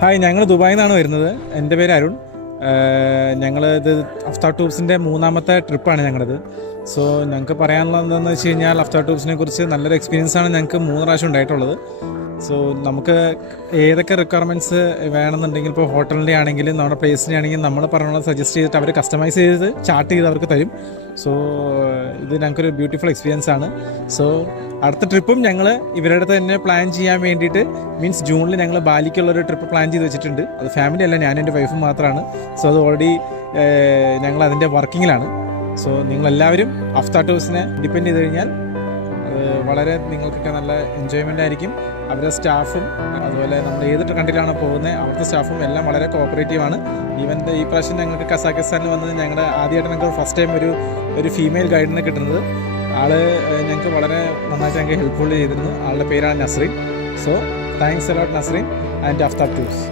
Hi, ഞങ്ങൾ ദുബായിൽ നിന്നാണ് വരുന്നത്. എൻ്റെ പേര് അരുൺ. ഞങ്ങളിത് അഫ്താർ ടൂബ്സിൻ്റെ മൂന്നാമത്തെ ട്രിപ്പാണ് ഞങ്ങളത്. സോ ഞങ്ങൾക്ക് പറയാനുള്ളത് എന്താണെന്ന് വെച്ച് കഴിഞ്ഞാൽ അഫ്താർ ടൂബ്സിനെ കുറിച്ച് നല്ലൊരു എക്സ്പീരിയൻസാണ് ഞങ്ങൾക്ക് 3 പ്രാവശ്യം ഉണ്ടായിട്ടുള്ളത്. സോ നമുക്ക് ഏതൊക്കെ റിക്വയർമെൻറ്റ്സ് വേണമെന്നുണ്ടെങ്കിൽ ഇപ്പോൾ ഹോട്ടലിൻ്റെ ആണെങ്കിലും നമ്മുടെ പ്ലേസിൻ്റെ ആണെങ്കിലും നമ്മൾ പറഞ്ഞുള്ളത് സജസ്റ്റ് ചെയ്തിട്ട് അവർ കസ്റ്റമൈസ് ചെയ്ത് ചാർട്ട് ചെയ്ത് അവർക്ക് തരും. സോ ഇത് ഞങ്ങൾക്കൊരു ബ്യൂട്ടിഫുൾ എക്സ്പീരിയൻസ് ആണ്. സോ അടുത്ത ട്രിപ്പും ഞങ്ങൾ ഇവരുടെ അടുത്ത് തന്നെ പ്ലാൻ ചെയ്യാൻ വേണ്ടിയിട്ട് മീൻസ് ജൂണിൽ ഞങ്ങൾ ബാലിക്കുള്ളൊരു ട്രിപ്പ് പ്ലാൻ ചെയ്ത് വെച്ചിട്ടുണ്ട്. അത് ഫാമിലി അല്ല, ഞാനും എൻ്റെ വൈഫും മാത്രമാണ്. സോ അത് ഓൾറെഡി ഞങ്ങൾ അതിൻ്റെ വർക്കിങ്ങിലാണ്. സോ നിങ്ങളെല്ലാവരും അഫ്താർ ടൂർസിനെ ഡിപ്പെൻഡ് ചെയ്ത് കഴിഞ്ഞാൽ വളരെ നിങ്ങൾക്കൊക്കെ നല്ല എൻജോയ്മെൻ്റ് ആയിരിക്കും. അവരുടെ സ്റ്റാഫും അതുപോലെ നമ്മൾ ഏത് കൺട്രിയിലാണ് പോകുന്നത് അവിടുത്തെ സ്റ്റാഫും എല്ലാം വളരെ കോപ്പറേറ്റീവാണ്. ഈവൻ ഈ പ്രാവശ്യം ഞങ്ങൾക്ക് കസാഖിസ്ഥാനിൽ വന്നത് ഞങ്ങളുടെ ആദ്യമായിട്ട് ഞങ്ങൾക്ക് ഫസ്റ്റ് ടൈം ഒരു ഫീമെയിൽ ഗൈഡിനെ കിട്ടുന്നത്. ആള് ഞങ്ങൾക്ക് വളരെ നന്നായിട്ട് ഞങ്ങൾക്ക് ഹെൽപ്ഫുൾ ചെയ്തിരുന്നു. ആളുടെ പേരാണ് Nasreen. So thanks a lot Nasreen and Aftar tours.